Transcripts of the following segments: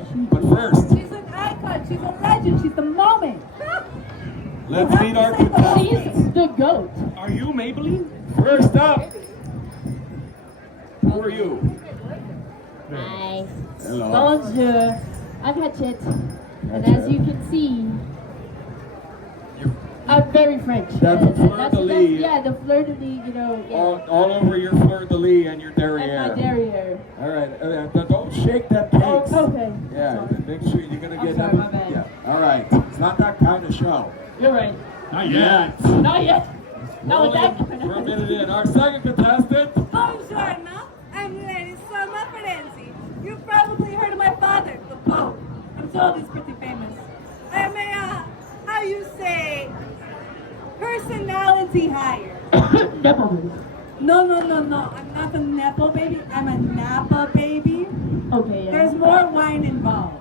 But first, She's an icon. She's a legend. She's the moment. let's meet our contestants. She's the GOAT. Are you Maybelline? First up, who are you? Hi. Hello. Bonjour. I'm Hatchet. And as you can see, I'm very French. That's a fleur-de-lis. Yeah, the fleur-de-lis, you know. Yeah. All over your fleur-de-lis and your And my derriere. derriere. All right, don't shake that cake. Oh, okay. Yeah, make sure you're gonna I'm get sorry, that. my bad. Yeah. All right. It's not that kind of show. You're right. Not yet. Not yet. Not with that. We're a minute in. Our second contestant. Buongiorno. I'm Lady Soma Ferenzi. You've probably heard of my father, the Pope. I'm told he's pretty famous. I'm a, how you say, personality hire. No. I'm not a Nepo baby. I'm a Napa baby. Okay, yeah. There's more wine involved.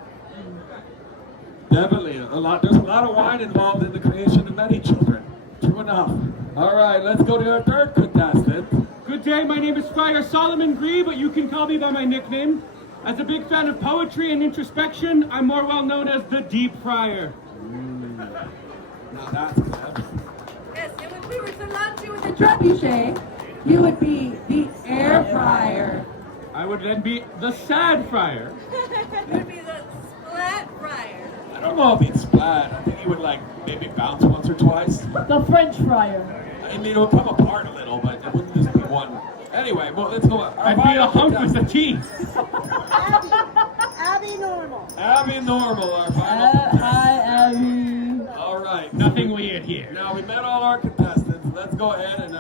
Definitely a lot. There's a lot of wine involved in the creation of many children. True enough. All right, let's go to our third contestant. Good day, my name is Friar Solomon Gree, but you can call me by my nickname. As a big fan of poetry and introspection, I'm more well known as the Deep Friar. Now that's clever. Yes, and if we were to launch you with a trebuchet, you would be the air fryer. I would then be the Sad Friar. You would be the splat fryer. I don't know if he'd splat. I think he would maybe bounce once or twice. The French fryer. I mean, it would come apart a little, but it wouldn't just be one. Anyway, well, let's go. I'd be a hunk with the teeth. Abby Normal. Abby Normal, our final Hi, Abby. All right. Nothing weird here. Now, we met all our contestants. Let's go ahead and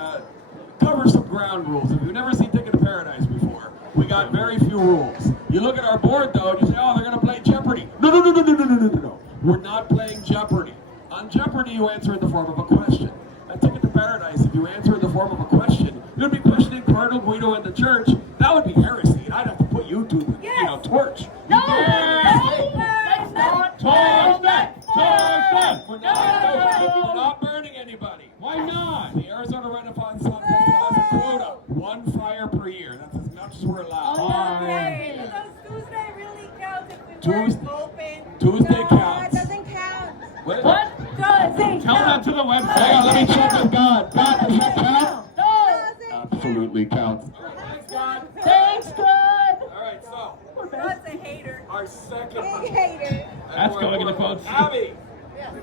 cover some ground rules. If you've never seen Ticket to Paradise before, we got very few rules. You look at our board, though, and you say, oh, they're going to play Jeopardy. No. We're not playing Jeopardy. On Jeopardy, you answer in the form of a question. At Ticket to Paradise, if you answer in the form of a question, you'd be questioning Cardinal Guido and the church. That would be heresy. I'd have to put you to the torch. No! That's not torch. We're not burning anybody. Why not? The Arizona Renaissance Sun Festival has a quota, 1 fire per year. That's as much as we're allowed. Okay, does Tuesday really count if we weren't open? Tuesday That counts. doesn't count. What? Doesn't Tell that count. to the Hang on, website. let me check with God. God, does that count? No! Absolutely counts. Thanks, God. Thanks, God! All right, so God's a hater. our second. Big hater. That's going in the quotes. Abby,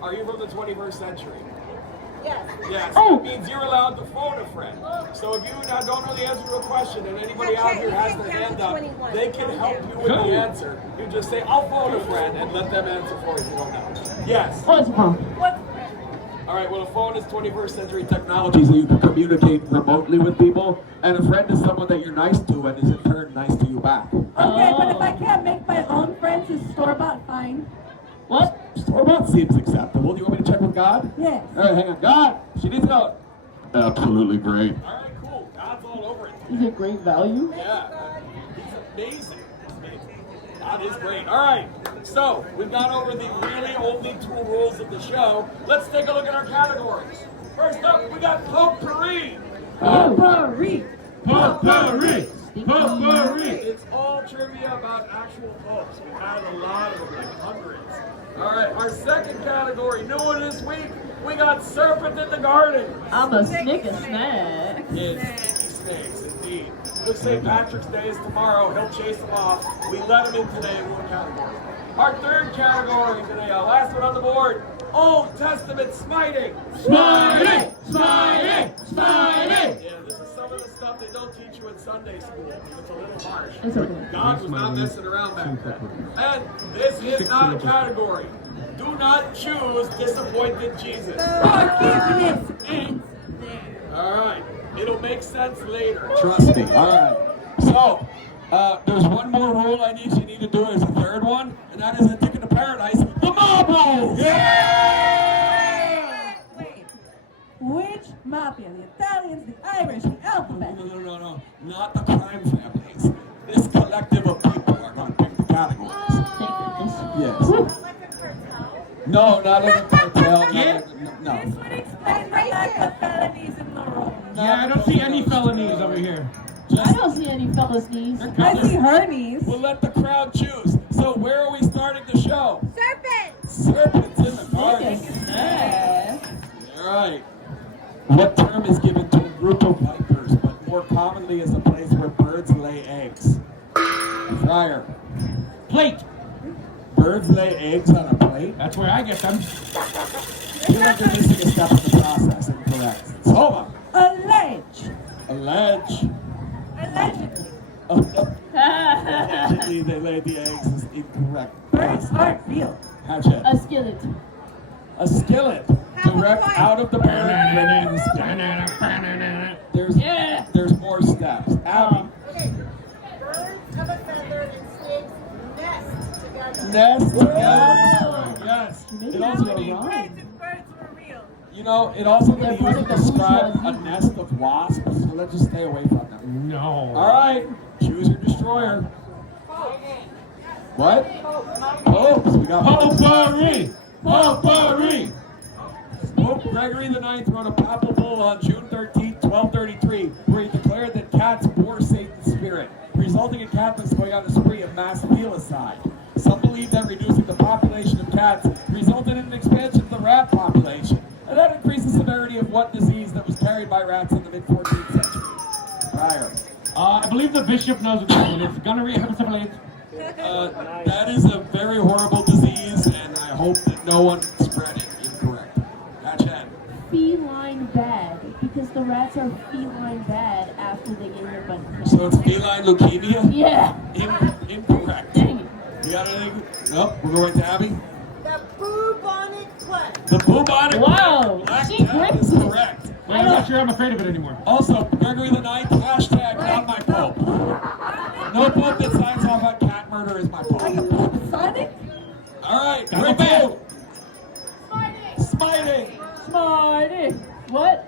are you from the 21st century? Yes. Yes. Oh. It means you're allowed to phone a friend. So if you now don't know the answer to a question and anybody out here has their hand up, they can help you with the answer. You just say, I'll phone a friend and let them answer for you if you don't know. Yes. What's wrong? What's All right, well, a phone is 21st century technology, so you can communicate remotely with people. And a friend is someone that you're nice to and is in turn nice to you back. Okay, but if I can't make my own friends, is store-bought fine? What? Store-bought seems acceptable. Do you want me to check with God? Yes. All right, hang on. God, she needs help. Absolutely great. All right, cool. God's all over it. Is it great value? Yeah. He's amazing. God is great. All right. So, we've gone over the really only 2 rules of the show. Let's take a look at our categories. First up, we got potpourri. Potpourri. Potpourri. Potpourri. It's all trivia about actual popes. We've had a lot of them, like hundreds. All right, our second category, new one this week, we got Serpent in the Garden. I'm a snicker snack. It's snakes, indeed. Looks St. Patrick's Day is tomorrow. He'll chase them off. We let him in today in one category. Our third category today, our last one on the board, Old Testament smiting. Smiting. Yeah, this is some of the stuff they don't teach you in Sunday school. It's a little harsh. It's okay. God was not messing around back then. And this is not a category. Do not choose disappointed Jesus. Forgiveness ends there. All right. It'll make sense later. Trust me. All right. So, there's one more rule I need you to do. There's a third one, and that is a Ticket to Paradise, the mob rules. Wait. Which mafia? The Italians, the Irish, the alphabet? No. Not the crime families. This collective of people are going to pick the categories. Yes. Like a cartel. No, not like a cartel. Yeah. No. This would explain the lack of felonies in the room. Yeah, I don't see any felonies over here. I don't see any fellas knees. I see her knees. We'll let the crowd choose. So where are we starting the show? Serpent. Serpents in the garden. All right. What term is given to a group of vipers, but more commonly is a place where birds lay eggs? Friar. Plate. Birds lay eggs on a plate? That's where I get them. I feel like you're missing a step in the process. Incorrect. Soma. Allege. Allege. Allegedly. Allegedly they laid the eggs is incorrect. Birds aren't real. Hatchet. A skillet. A skillet. Direct point. out of the bird. ready to the skillet. Yeah. There's more steps. Abby. Okay. Birds of a feather and snakes nest together. Nest together. Whoa. Yes. Maybe It also now means, we're wrong. If birds were real. you know, it also can They're be used to part of the describe a bourgeoisie. nest of wasps, so let's just stay away from them. No. All right, choose your destroyer. What? Popes. We got popes. Potpourri. Potpourri. Pope Gregory IX wrote a papal bull on June 13, 1233, where he declared that cats bore Satan's spirit, resulting in Catholics going on a spree of mass filicide. Some believe that reducing the population of cats resulted in an expansion of the rat population, and that increased the severity of one disease that was carried by rats in the mid-14th century. Prior. I believe the bishop knows what that one is. Gonorrhea, hepatitis. That is a very horrible disease, and I hope that no one spread it. Incorrect. Hatchet. Feline bad, because the rats are feline bad after they get hit by the cat. So it's feline leukemia? Yeah. Incorrect. Dang it. You got anything? Nope. We'll go right to Abby. The bubonic plague. The bubonic Wow, Black she Death is gripped it. correct. I'm not sure I'm afraid of it anymore. Also, Gregory IX, hashtag not my pope. No pope that signs off on cat murder is my pope. Sonic? All right, Double review. bad. Smiting. Smarty. What?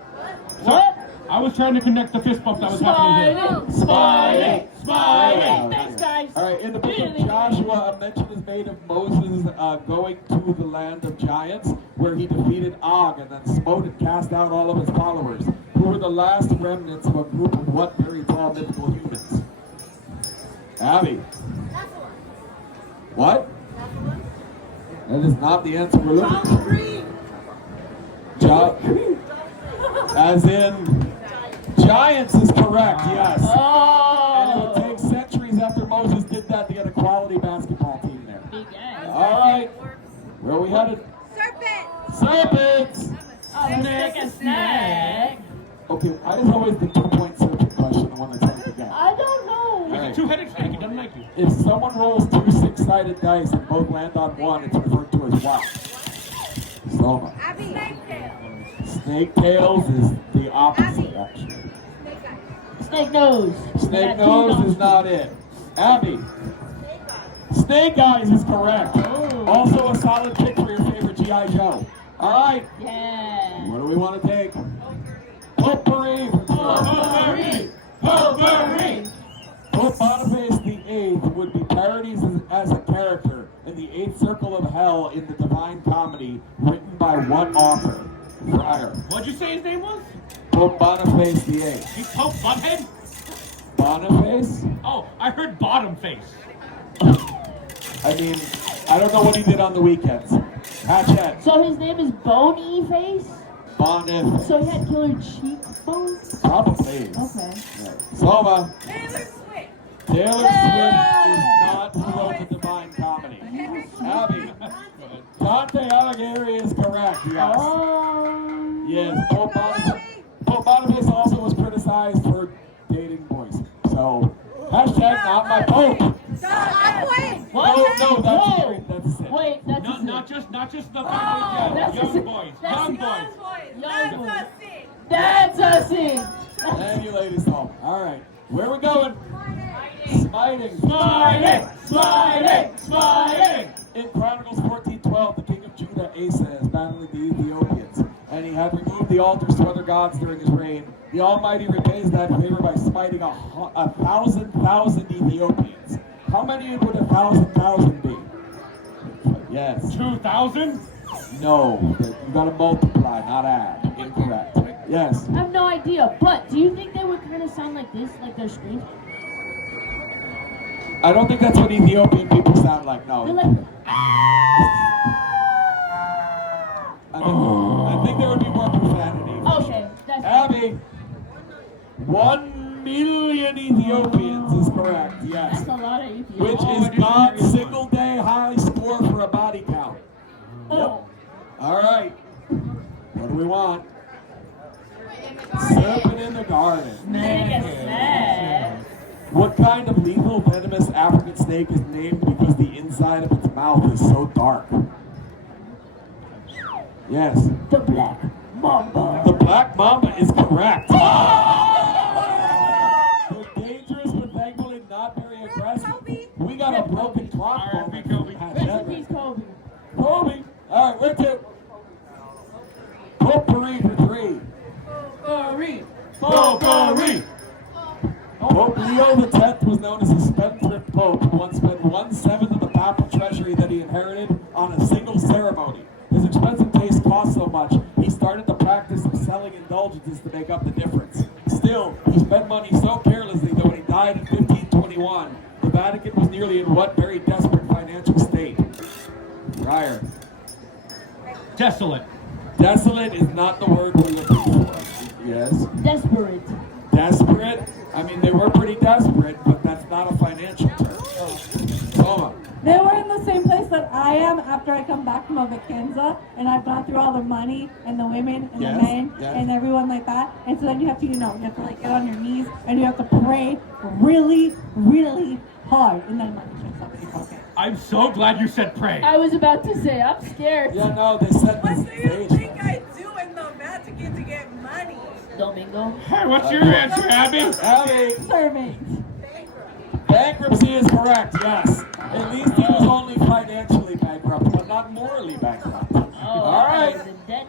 What? I was trying to connect the fist bump that was happening here. Smarty. Smiting. Smarty. Thanks, guys. All right, in the book of Really? Joshua, a mention is made of Moses going to the land of giants, where he defeated Og and then smote and cast out all of his followers, who were the last remnants of a group of what very tall mythical humans. Abby, Nephilim. what? Nephilim. That is not the answer we're looking for. Green. As in, giants is correct, yes. And it would Oh. take centuries after Moses did that to get a quality basketball team there. Big ass. All right, where are we headed? Serpent. Serpents! Snake a snack. Okay, why is always the 2-point serpent question the one that's hard to get? I don't know. All right. Two-headed snake, it doesn't like you. If someone rolls 2 6-sided dice and both land on one, it's referred to as what? Soma. Abby. Snake tail. Snake tails is the opposite, actually. Snake eyes. Snake nose. Snake nose is not it. Abby. Snake eyes. Snake eyes is correct. Oh. Also a solid pick for your favorite G.I. Joe. All right, Yeah. what do we want to take? Potpourri. Potpourri. Potpourri. Pope Boniface VIII would be parodied as a character in the 8th Circle of Hell in the Divine Comedy, written by what author? Friar. What'd you say his name was? Pope Boniface VIII. He's Pope Butthead? Boniface? Oh, I heard bottom face. I mean, I don't know what he did on the weekends. Hatchet. So his name is Bony Face? Boniface. So he had killer cheekbones? Probably. Okay. Soma. Taylor Swift. Taylor Swift is not who wrote the Divine Comedy. Abby. Dante Alighieri is correct, yes. Oh. Yes, Pope Boniface also was criticized for dating boys. So, hashtag not my Pope. What? No, Whoa. that's a sin. Wait, that's a sin. Not just the that's young a- boys. that's Young a- boys. Young boys. Young That's boys. a sin. That's a sin. And you ladies home. All right, where are we going? Smiting. Smiting! Smiting! Smiting! In Chronicles 14:12, the king of Judah, Asa, is battling the Ethiopians, and he had removed the altars to other gods during his reign. The Almighty repays that favor by smiting a 1,000,000 Ethiopians. How many would 1,000,000 be? Yes. 2,000? No. You gotta multiply, not add. Incorrect. Yes. I have no idea, but do you think they would kind of sound like this, like their screams? I don't think that's what Ethiopian people sound like. No. They're like, I think there would be more profanity. okay, that's Abby, 1 million Ethiopians is correct. Yes. that's a lot of Ethiopians. Which is God's single day high score for a body count. Oh, All right. What do we want? Serpent in the garden. snake is sad. What kind of lethal venomous African snake is named because the inside of its mouth is so dark? Yes. The black mamba. The black mamba is correct. They're dangerous, but thankfully not very aggressive. We got a broken clock. All right, moment. Kobe. Rest in peace, Kobe. Kobe. All right, where to? Potpourri for 3. Potpourri. Potpourri. Pope Leo X was known as a spendthrift pope who once spent 1/7 of the papal treasury that he inherited on a single ceremony. His expensive taste cost so much, he started the practice of selling indulgences to make up the difference. Still, he spent money so carelessly that when he died in 1521, the Vatican was nearly in what very desperate financial state? Friar. Desolate. Desolate is not the word we're looking for. Yes. Desperate. Desperate? I mean, they were pretty desperate, but that's not a financial term. Soma. They were in the same place that I am after I come back from a vacanza, and I've gone through all the money and the women and Yes, the men yes. and everyone like that. And so then you have to, you have to like get on your knees and you have to pray really, really hard, and then money shows up. It's okay. I'm so glad you said pray. I was about to say, I'm scared. Yeah, no, they said What this do you stage. think I do in the Vatican to get money? Domingo. Hey, what's your answer, Abby? Abby, Servant. bankruptcy is correct, yes. At least he was only financially bankrupt, but not morally bankrupt. Oh, All right. I was in debt.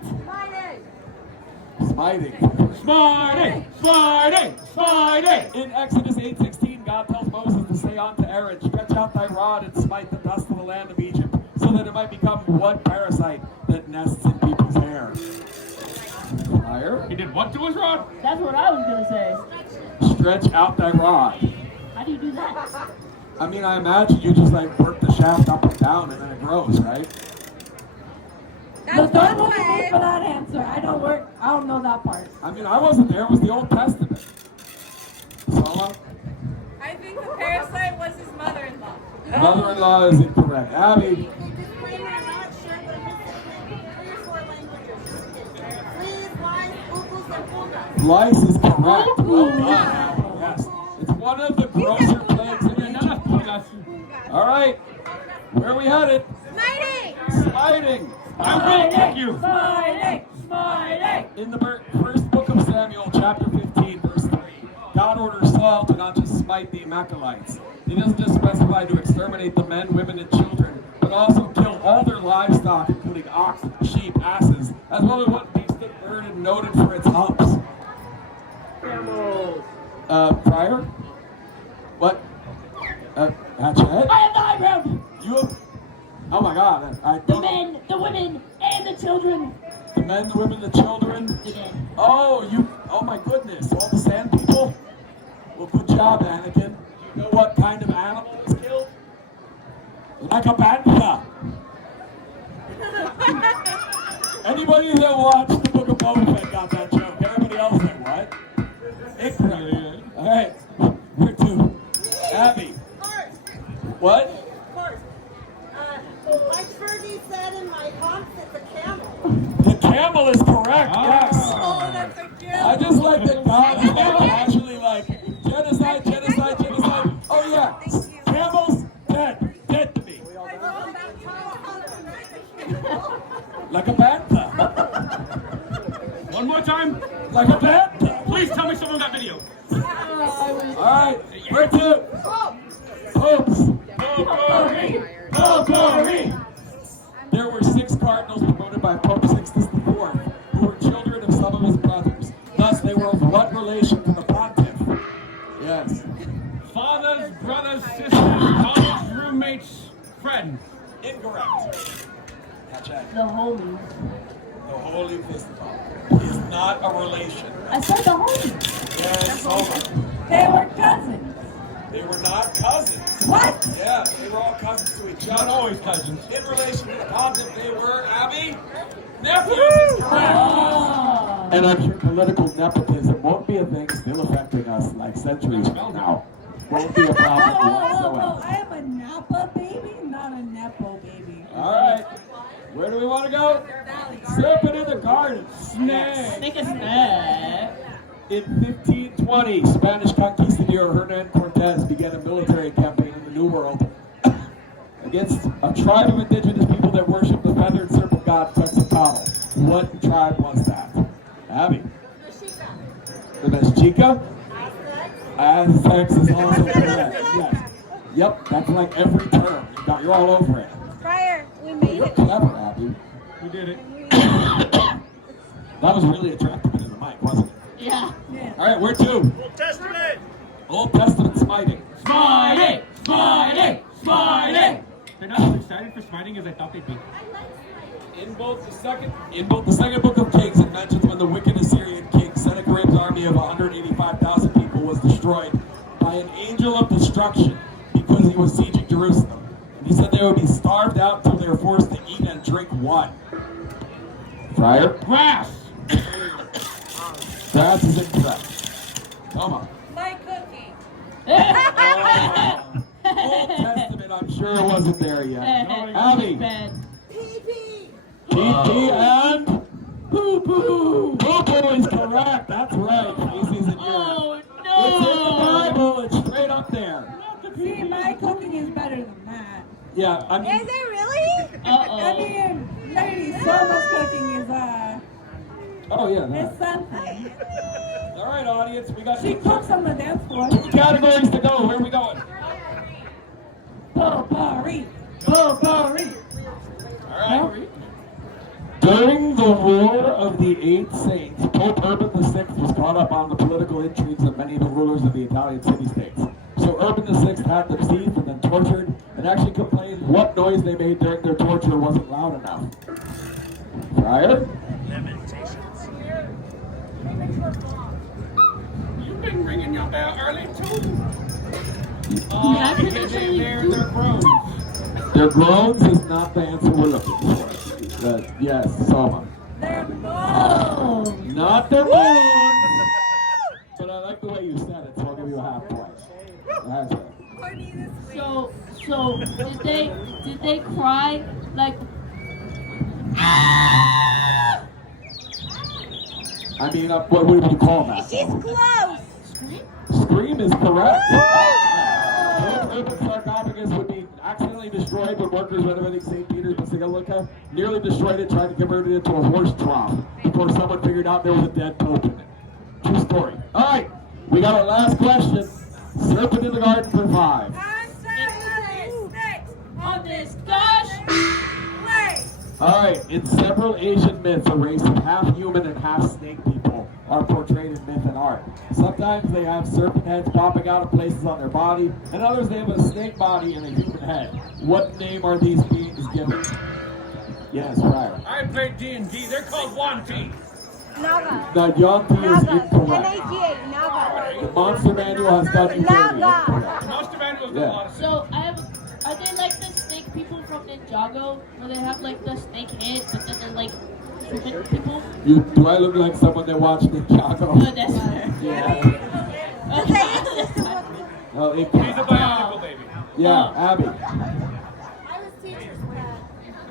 Smiting. Smiting! Smiting! Smiting! In Exodus 8:16, God tells Moses to say unto Aaron, stretch out thy rod and smite the dust of the land of Egypt, so that it might become what parasite that nests in people's hair. Fire. He did what to his rod? That's what I was gonna say. Stretch out thy rod. How do you do that? I mean, I imagine you just like work the shaft up and down and then it grows, right? But don't look at me for that answer. I don't know that part. I mean, I wasn't there. It was the Old Testament. Soma? I think the parasite was his mother-in-law. Mother-in-law is incorrect. Abby? Disclaimer, I'm not sure, but I'm 3 or 4 languages. Please, lies, ukus, and pungas. Lice is correct. Ooh. Well done, Abby. Yes. It's one of the grosser plagues in Egypt. All right. Where are we headed? Smiting! Smiting. I will kick you! Smiling! Smiling! In the first book of Samuel, chapter 15, verse 3, God orders Saul to not just smite the Amalekites. He doesn't just specify to exterminate the men, women, and children, but also kill all their livestock, including oxen, sheep, asses, as well as what beefsteak bird is noted for its humps. Friar? What? Hatchet? I have the high ground! You have... Oh my god, I The don't know. men, the women, and the children. The men, the women, the children. The men. Oh my goodness, all the sand people? Well, good job, Anakin. You know what kind of animal was killed? Like a panther. Anybody that watched the Book of Boba Fett got that joke. Everybody else said what? Incorrect. All right, where to? Abby. Horse. What? Horse. Like Fergie said in my humps, it's a camel. The camel is correct, yes. Oh, that's a camel. I just like that God is casually like, genocide, genocide, genocide. Oh yeah, camels, dead to me. I love that title. Like a panther. One more time. Like a panther. Please tell me someone got video. Alright, where to? Popes. Potpourri! Potpourri. There were 6 cardinals promoted by Pope Sixtus IV, who were children of some of his brothers. Thus, they were of what relation to the pontiff? Yes. Fathers, brothers, sisters, college roommates, friends. Incorrect. Hatchet. The homies. The Holy Festival is not a relation. I said the homies. Yes, Soma. They were cousins. They were not cousins. What? Yeah, they were all cousins to each other. Not always cousins. In relation to the positive, they were, Abby, nephews is correct. Oh. And I'm sure political nepotism won't be a thing still affecting us like centuries from now. Won't be a problem whatsoever. I am a Napa baby, not a Nepo baby. All right. Where do we want to go? Serpent in the garden. Snake. Make a snack. In 1520, Spanish conquistador Hernan Cortez began a military campaign in the New World against a tribe of indigenous people that worship the feathered serpent god Quetzalcoatl. What tribe was that? Abby. The Mexica? Aztecs is also correct. Yes. Yep, that's like every term. You're all over it. Fryer, we made You're it. clever, Abby. We did it. That was really attractive into the mic, wasn't it? Yeah. All right, where to? Old Testament smiting. Smiting! Smiting! Smiting! They're not as excited for smiting as I thought they'd be. In both the second book of Kings, it mentions when the wicked Assyrian king Sennacherib's army of 185,000 people was destroyed by an angel of destruction because he was sieging Jerusalem. And he said they would be starved out until they were forced to eat and drink what? Fryer? Grass! That is incorrect. Come on. My cookie. Old Testament, I'm sure it wasn't there yet. Abby. Bad. PP and poo-poo. Poo-poo is correct. That's right. Feces in Oh urine. It's in the no! Bible. It's straight up there. See, my cooking is better than that. Yeah, I mean, Is it really? I Uh-oh. mean, lady, so much cooking is oh yeah. it's That. something. All right, audience, we got She cooks on the dance floor. 2 categories to go. Where are we going? Potpourri. Potpourri. All right. During the War of the Eight Saints, Pope Urban VI was caught up on the political intrigues of many of the rulers of the Italian city-states. So Urban VI had them seized and then tortured, and actually complained what noise they made during their torture wasn't loud enough. Fryer? You've been ringing your bell early too. Yeah, I'm pretty sure you do. They're grown. Their groans is not the answer we're looking for. Yes, Soma. They're Oh. Not their groans! But I like the way you said it, so I'll give you a half point. That's right. So did they cry like? I mean, what would you call that? She's close. Scream is correct. Urban sarcophagus would be accidentally destroyed when workers renovating St. Peter's Basilica nearly destroyed it, trying to convert it into a horse trough before someone figured out there was a dead pope in it. True story. All right, we got our last question. Serpent in the garden for 5. On this gosh. All right, in several Asian myths, a race of half human and half snake people are portrayed in myth and art. Sometimes they have serpent heads popping out of places on their body, and others they have a snake body and a human head. What name are these beings given? Yes, Fryer. I played D&D. They're called Wanti. Naga. The Yonti is Naga. incorrect. N-A-G-A. The Naga. Monster Manual has done you dirty. Naga. Incorrect. Most of animals Yeah. got a lot of So are they like the snake people from Ninjago, where they have like the snake head, but then they're like human people? Do I look like someone that watched Ninjago? Oh, that's fair. Yeah. Okay. Well, He's a incorrect. biological baby. Yeah, Abby. I was teachers for that.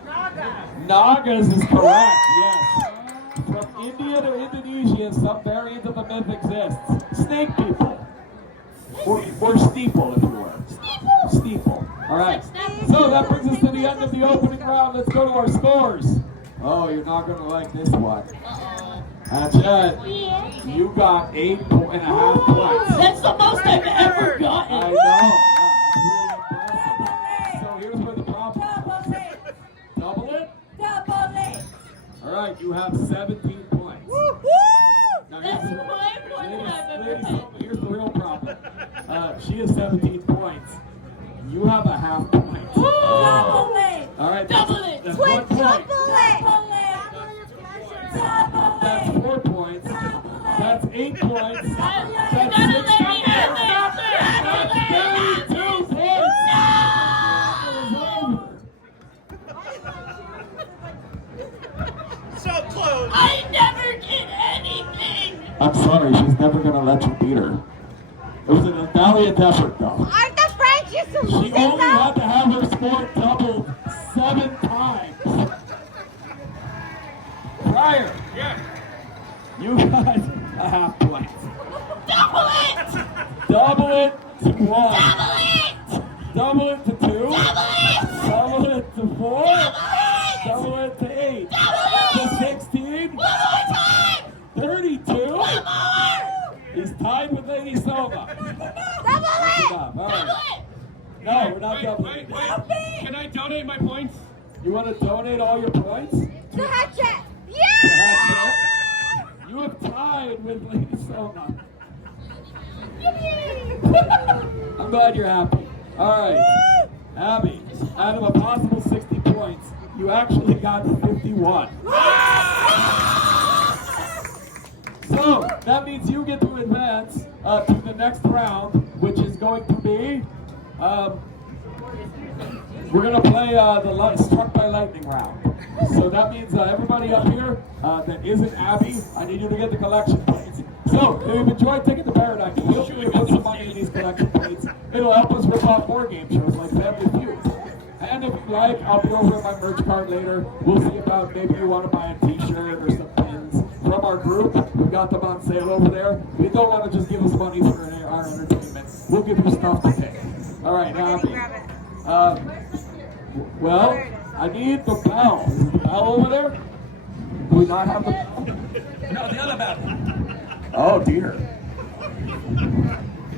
Naga. Nagas is correct, yes. From India to Indonesia, some variant of the myth exists. Snake people. Or steeple, if you will. Steeple. All right. So that brings us to the end of the opening round. Let's go to our scores. Oh, you're not going to like this one. That's it. You got 8.5 points. That's the most I've ever gotten. I know. Yeah, that's really impressive. So here's where the problem is. Double it? All right, you have 17 points. Now, That's here's the most I've ever ladies, had. here's the real problem. She has 17 points. You have a half point. All right, Double it. That's 1 point. That's 4 points. That's 8 points. You That's gotta 6 let me have points. it. I'm sorry, she's never gonna let you beat her. It was an valiant effort, though. Aren't the French used to She losing only had though? to have her score doubled 7 times. Pryor, Yeah. you got a half point. Double it! Double it to 1. Double it! Double it to 2. Double it! Double it to 4. Double it! Double it to 8. Double To it! 16. One more time! 32. One more! He's tied with Lady Soma. Double Good it! job. All Double right. it! No, we're not Wait, doubling wait, it. wait. Can I donate my points? You want to donate all your points? The hatchet! That's Yeah! it. You have tied with Lady Soma. I'm glad you're happy. All right. Abby, out of a possible 60 points, you actually got 51. So that means you get to advance to the next round, which is going to be, we're going to play the struck by lightning round. So that means everybody up here that isn't Abby, I need you to get the collection plates. So if you've enjoyed Ticket to Paradise, feel free to put some money in these collection plates. It'll help us rip off more game shows like Family Feud. And if you like, I'll be over at my merch card later. We'll see about maybe you want to buy a t-shirt or some pins from our group. We've got them on sale over there. We don't want to just give us money for our entertainment. We'll give you stuff to take. All right, Abby. Well, I need the bell. Is the bell over there? Do we not have the bell? No, the other battle. Oh, dear.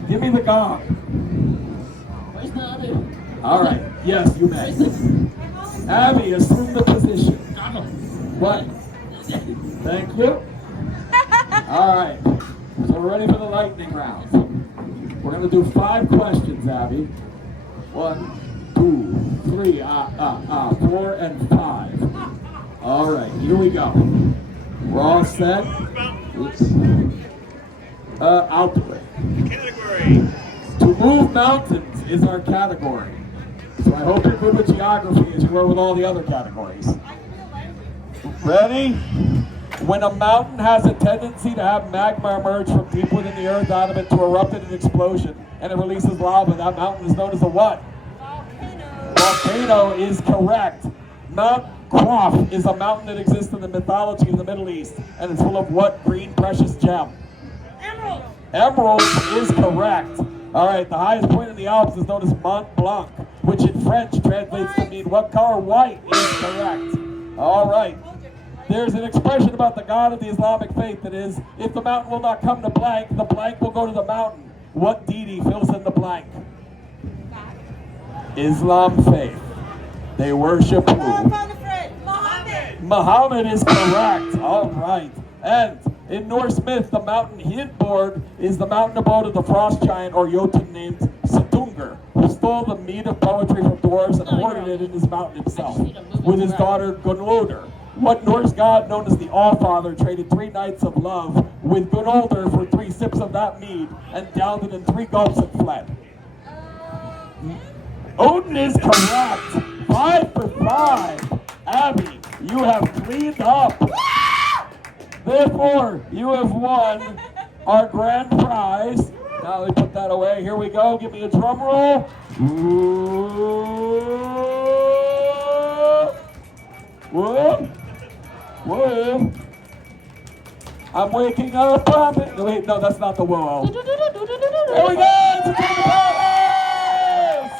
Give me the gong. Where's the other? All right. Yes, you may. Abby, assume the position. What? Thank you. All right. So we're ready for the lightning round. We're going to do 5 questions, Abby. 1, 2, 3, 4, and 5. All right, here we go. We're all set. Oops. I'll do it. Category. To move mountains is our category. So I hope you're good with geography as you were with all the other categories. Ready? When a mountain has a tendency to have magma emerge from deep within the earth out of it to erupt in an explosion, and it releases lava, that mountain is known as a what? Volcano is correct. Mount Qaf is a mountain that exists in the mythology of the Middle East, and it's full of what green precious gem? Emerald! Emerald is correct. All right, the highest point in the Alps is known as Mont Blanc, which in French translates to mean what color? White is correct. All right. There's an expression about the God of the Islamic faith that is, if the mountain will not come to blank, the blank will go to the mountain. What deity fills in the blank? Islam faith. They worship who? Muhammad! Muhammad is correct. All right. And in Norse myth, the mountain Hidborg is the mountain abode of the frost giant or Jotun named Suttungur, who stole the mead of poetry from dwarves and hoarded it in his mountain himself with his daughter Gunnlodr. What Norse god known as the Allfather traded 3 nights of love with Gunnlodr for 3 sips of that mead and downed it in 3 gulps and fled? Odin is correct. 5 for 5. Abby, you have cleaned up. Therefore, you have won our grand prize. Now let me put that away. Here we go. Give me a drum roll. Whoa. Whoa. I'm waking up. No, wait, no, that's not the whoa. There we go. It's a pass.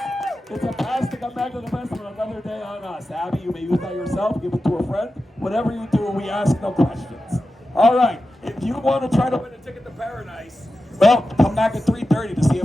It's a pass to come back to the festival another day on us. Abby, you may use that yourself. Give it to a friend. Whatever you do, we ask no questions. All right. If you want to try to win a ticket to paradise, well, come back at 3:30 to see